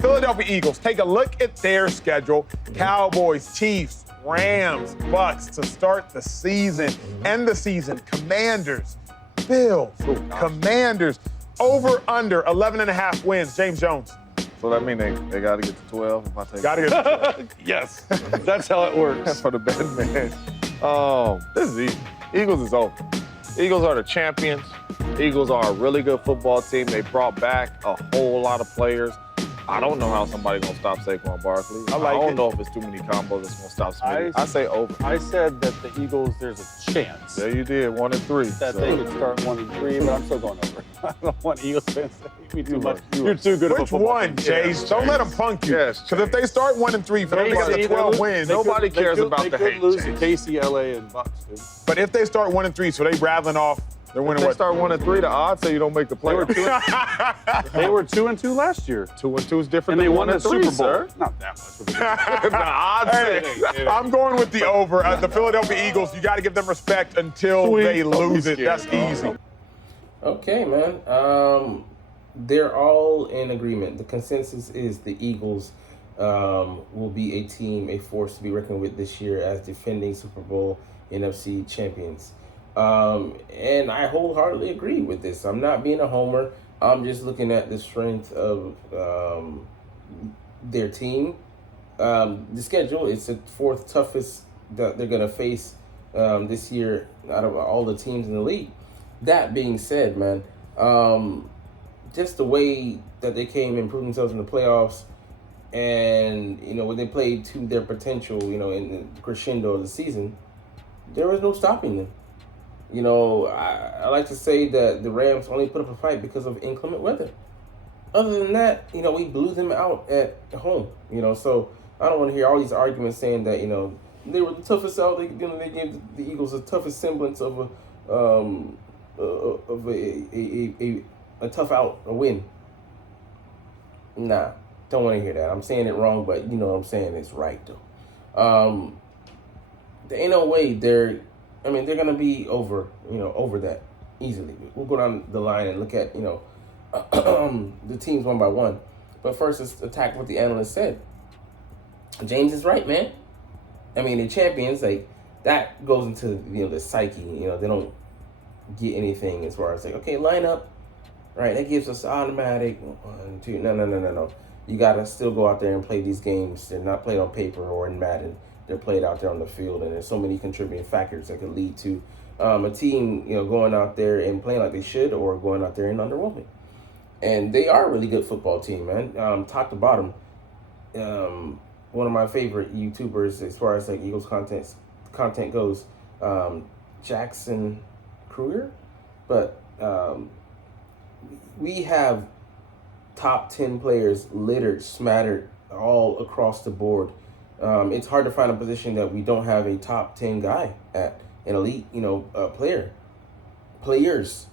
Philadelphia Eagles, take a look at their schedule. Cowboys, Chiefs, Rams, Bucks to start the season. End the season. Commanders, Bills, Commanders. Over, under, 11.5 wins. James Jones. So that means they got to get to 12 if I take Got to get to 12. Yes, that's how it works. for the bet man. This is easy. Eagles is over. Eagles are the champions. Eagles are a really good football team. They brought back a whole lot of players. I don't know how somebody's going to stop Saquon Barkley. I don't know if it's too many combos that's going to stop Smitty. I say over. I said that the Eagles, there's a chance Yeah, you did. 1-3. that they could start 1-3, but I'm still going over. I don't want Eagles fans to hate me too much. You're too good of a Which football one, team. Chase? Don't let them punk you. Yes, Because if they start 1-3, for them to get the 12 wins. Nobody cares about the They hate, could lose to Chase. KC, LA, and Bucks, dude. But if they start 1-3, so they rattling off, they're If winning they what? start 1-3, the odds say you don't make the playoffs. They were 2-2 last year. 2-2 is different And they than won the 1-3, Super Bowl. sir. Not that much. The odds say. I'm going with the over. The Philadelphia Eagles, you got to give them respect until they lose it. That's easy. Okay, man. They're all in agreement. The consensus is the Eagles will be a team, a force to be reckoned with this year as defending Super Bowl NFC champions. And I wholeheartedly agree with this. I'm not being a homer. I'm just looking at the strength of their team. The schedule, it's the fourth toughest that they're going to face this year out of all the teams in the league. That being said, man, just the way that they came and proved themselves in the playoffs and, when they played to their potential, in the crescendo of the season, there was no stopping them. I like to say that the Rams only put up a fight because of inclement weather. Other than that, we blew them out at home. So I don't want to hear all these arguments saying that, they were the toughest out. They gave the Eagles the toughest semblance of a tough out, a win. Nah, don't want to hear that. I'm saying it wrong, but you know what I'm saying, it's right though. There ain't no way they're going to be over that easily. We'll go down the line and look at, the teams one by one. But first, let's attack what the analyst said. James is right, man. The champions, that goes into, the psyche. They don't get anything as far as, okay, line up. Right, that gives us automatic 1, 2. No. You got to still go out there and play these games. They're not played on paper or in Madden. They're played out there on the field, and there's so many contributing factors that could lead to a team, going out there and playing like they should, or going out there and underwhelming. And they are a really good football team, man. Top to bottom, one of my favorite YouTubers as far as Eagles content goes, Jackson Kruger, but we have top 10 players littered, smattered all across the board. It's hard to find a position that we don't have a top 10 guy at, an elite, players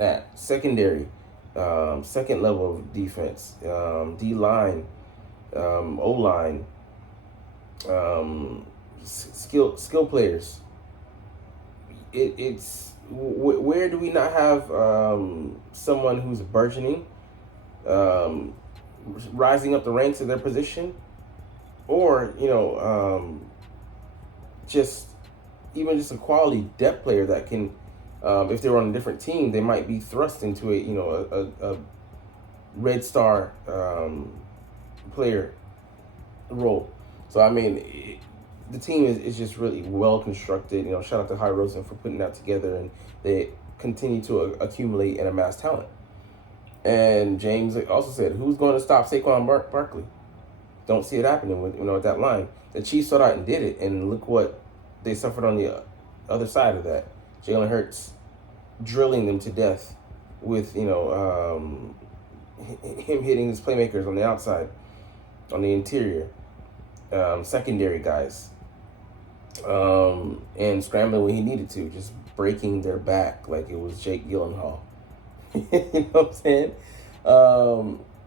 at secondary, second level of defense, D-line, O-line, skill players. It's where do we not have someone who's burgeoning, rising up the ranks of their position? Or, just a quality depth player that can, if they were on a different team, they might be thrust into a red star player role. So, the team is just really well constructed. Shout out to High Rosen for putting that together, and they continue to accumulate and amass talent. And James also said, who's going to stop Saquon Barkley? Don't see it happening with that line. The Chiefs sought out and did it, and look what they suffered on the other side of that. Jalen Hurts drilling them to death with him hitting his playmakers on the outside, on the interior, secondary guys, and scrambling when he needed to, just breaking their back like it was Jake Gyllenhaal. You know what I'm saying?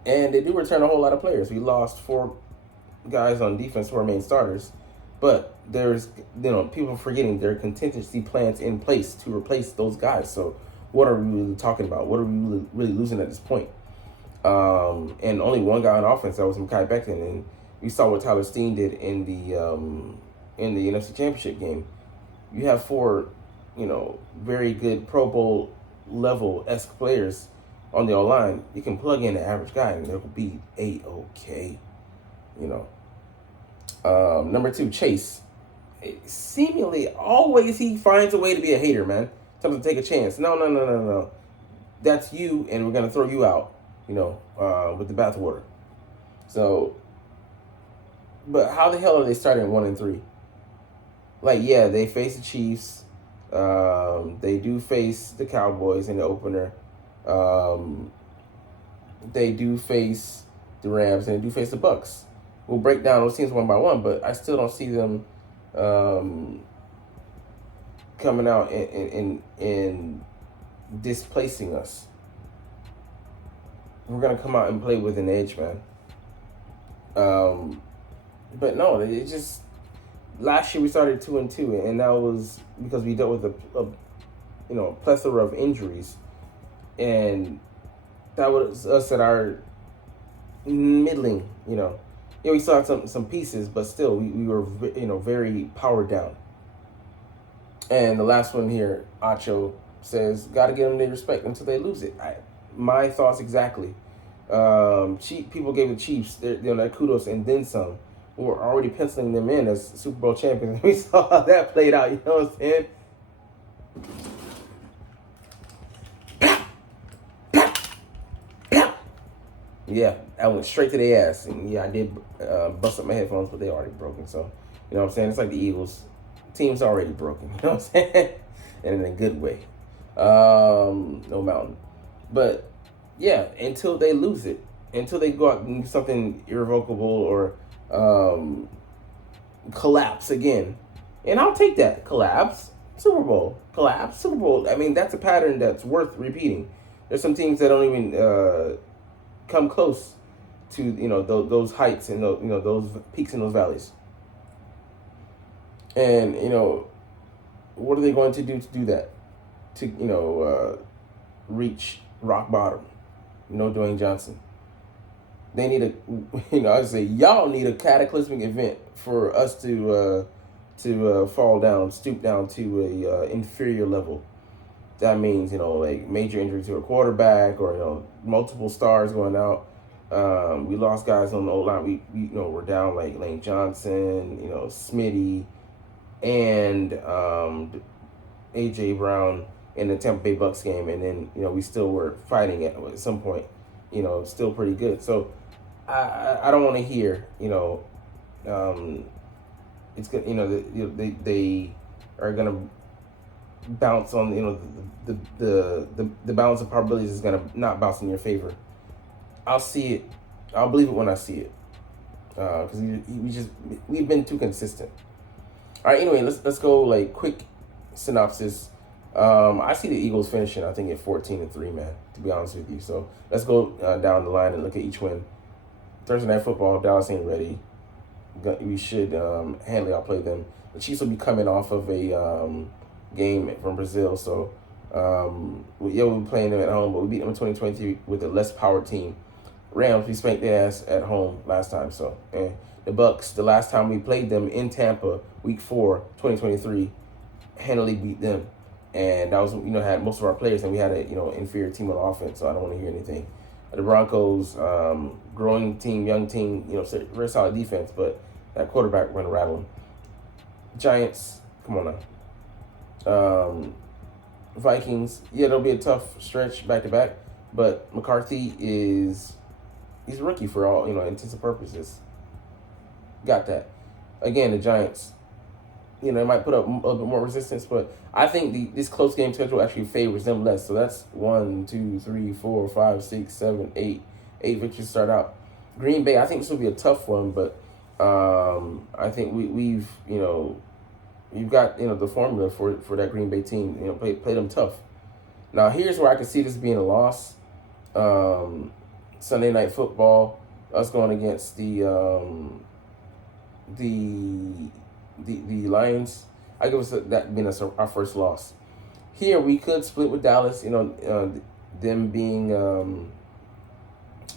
And they do return a whole lot of players. We lost 4 guys on defense who are main starters, but there's people forgetting there are contingency plans in place to replace those guys. So what are we really talking about? What are we really losing at this point? and only one guy on offense. That was Mekhi Becton, and we saw what Tyler Steen did in the NFC Championship game. You have 4, very good Pro Bowl level-esque players on the O-line. You can plug in the average guy, and it'll be A-okay. Number 2, Chase. Seemingly, always he finds a way to be a hater, man. Tell him to take a chance. No. That's you, and we're going to throw you out, with the bathwater. So, but how the hell are they starting 1-3? Like, yeah, they face the Chiefs. They do face the Cowboys in the opener. They do face the Rams, and they do face the Bucks. We'll break down those teams one by one, but I still don't see them coming out and displacing us. We're gonna come out and play with an edge, man. But no, it just last year we started 2-2, and that was because we dealt with a plethora of injuries, and that was us at our middling. We still had some pieces, but still we were very powered down. And the last one here, Acho says, got to give them their respect until they lose it. My thoughts exactly. People gave the Chiefs their kudos and then some. We were already penciling them in as Super Bowl champions. We saw how that played out. You know what I'm saying? Yeah, I went straight to their ass. And yeah, I did bust up my headphones, but they already broken. So, you know what I'm saying? It's like the Eagles. Team's already broken. You know what I'm saying? And in a good way. No mountain. But, yeah, until they lose it. Until they go out and do something irrevocable or collapse again. And I'll take that. Collapse, Super Bowl. Collapse, Super Bowl. I mean, that's a pattern that's worth repeating. There's some teams that don't even come close to those heights and those peaks and those valleys. And what are they going to do that to reach rock bottom? Dwayne Johnson. They need I say y'all need a cataclysmic event for us to fall down, stoop down to a inferior level. That means like major injury to a quarterback or multiple stars going out. We lost guys on the O-line. We're down like Lane Johnson, Smitty, and AJ Brown in the Tampa Bay Bucks game, and then we still were fighting at some point. Still pretty good. So I don't want to hear it's good. They are gonna bounce on the balance of probabilities is gonna not bounce in your favor. I'll see it. I'll believe it when I see it. Because we've been too consistent. All right. Anyway, let's go like quick synopsis. I see the Eagles finishing, I think, at 14-3, man. To be honest with you, so let's go down the line and look at each win. Thursday Night Football, Dallas ain't ready. We should handily outplay them. The Chiefs will be coming off of a game from Brazil, so we'll be playing them at home, but we beat them in 2023 with a less powered team. Rams, we spanked their ass at home last time, so and the Bucks, the last time we played them in Tampa, Week 4, 2023, handily beat them, and that was had most of our players, and we had a inferior team on offense, so I don't want to hear anything. The Broncos, growing team, young team, very solid defense, but that quarterback went rattling. Giants, come on now. Vikings, yeah, it'll be a tough stretch back to back, but McCarthy he's a rookie for all intents and purposes. Got that. Again, the Giants, they might put up a little bit more resistance, but I think this close game schedule actually favors them less. So that's 1, 2, 3, 4, 5, 6, 7, 8 victories to start out. Green Bay, I think this will be a tough one, but I think we've got the formula for that Green Bay team. Play them tough. Now here's where I can see this being a loss. Sunday Night Football, us going against the Lions. I give us that being our first loss. Here we could split with Dallas. Them being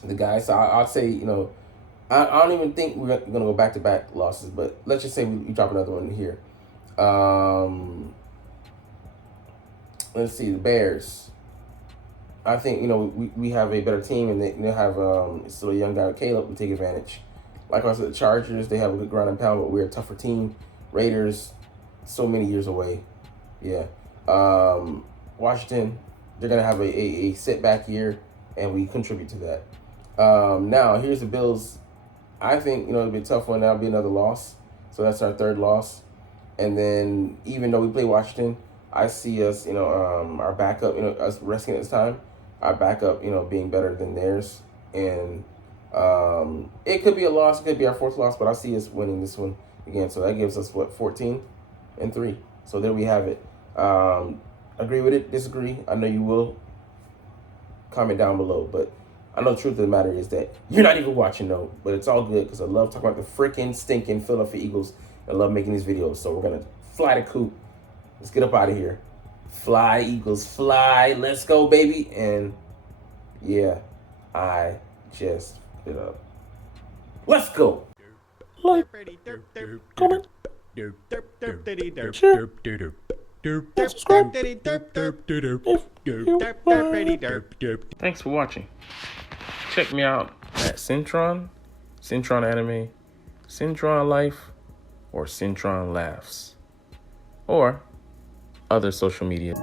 the guys. So I'd say, I don't even think we're going to go back-to-back losses, but let's just say we drop another one here. Let's see, the Bears. I think, we have a better team, and they have still a young guy, Caleb, to take advantage. Like I said, the Chargers, they have a good ground and pound, but we're a tougher team. Raiders, so many years away. Yeah. Washington, they're going to have a setback year, and we contribute to that. Now, here's the Bills. I think, it'll be a tough one. That'll be another loss. So that's our third loss. And then, even though we play Washington, I see us, our backup, us resting at this time, our backup, being better than theirs. And it could be a loss. It could be our fourth loss, but I see us winning this one again. So that gives us, 14-3. So there we have it. Agree with it? Disagree? I know you will. Comment down below. But I know the truth of the matter is that you're not even watching, though. But it's all good because I love talking about the freaking stinking Philadelphia Eagles. I love making these videos. So we're going to fly the coop. Let's get up out of here. Fly, Eagles, fly. Let's go, baby. And, yeah, I just put it up. Let's go. Like, comment, share, and subscribe if you like. Thanks for watching. Check me out at Cintron, Cintron Anime, Cintron Life, or Cintron Laughs, or other social media.